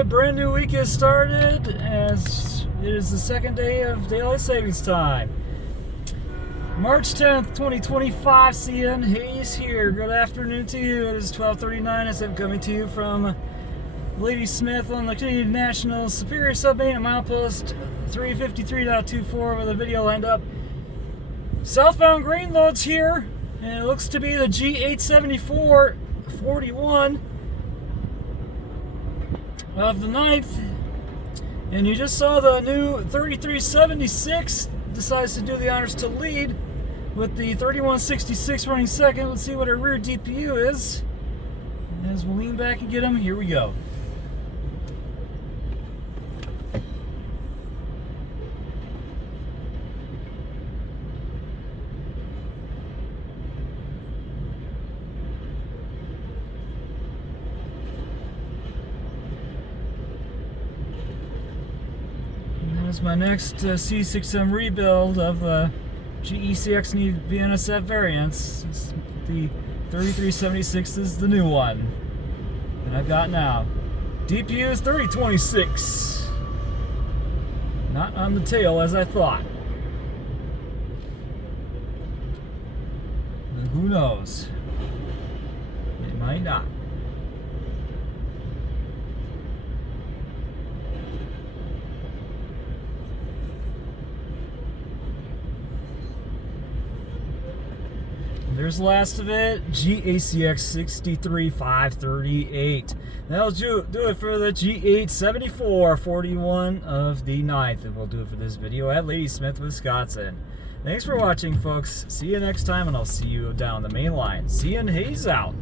Alright, brand new week has started as it is the second day of daylight savings time. March 10th, 2025, CN Hayes here. Good afternoon to you. It is 12:39 as I'm coming to you from Ladysmith on the Canadian National Superior Submain at milepost 353.24 with a video lined up. Southbound grain loads here, and it looks to be the G874 41 of the 9th, and you just saw the new 3376 decides to do the honors to lead with the 3166 running second. Let's see what our rear DPU is as we lean back and get him. Here we go. That's my next C6M rebuild of the GECX nee-BNSF variants. The 3376 is the new one that I've got now. DPU is 3026. Not on the tail as I thought. But who knows? It might not. There's the last of it, GECX 63538. That'll do it for the G874 41 of the 9th. And we'll do it for this video at Ladysmith, Wisconsin. Thanks for watching, folks. See you next time, and I'll see you down the main line. CN Hayes out.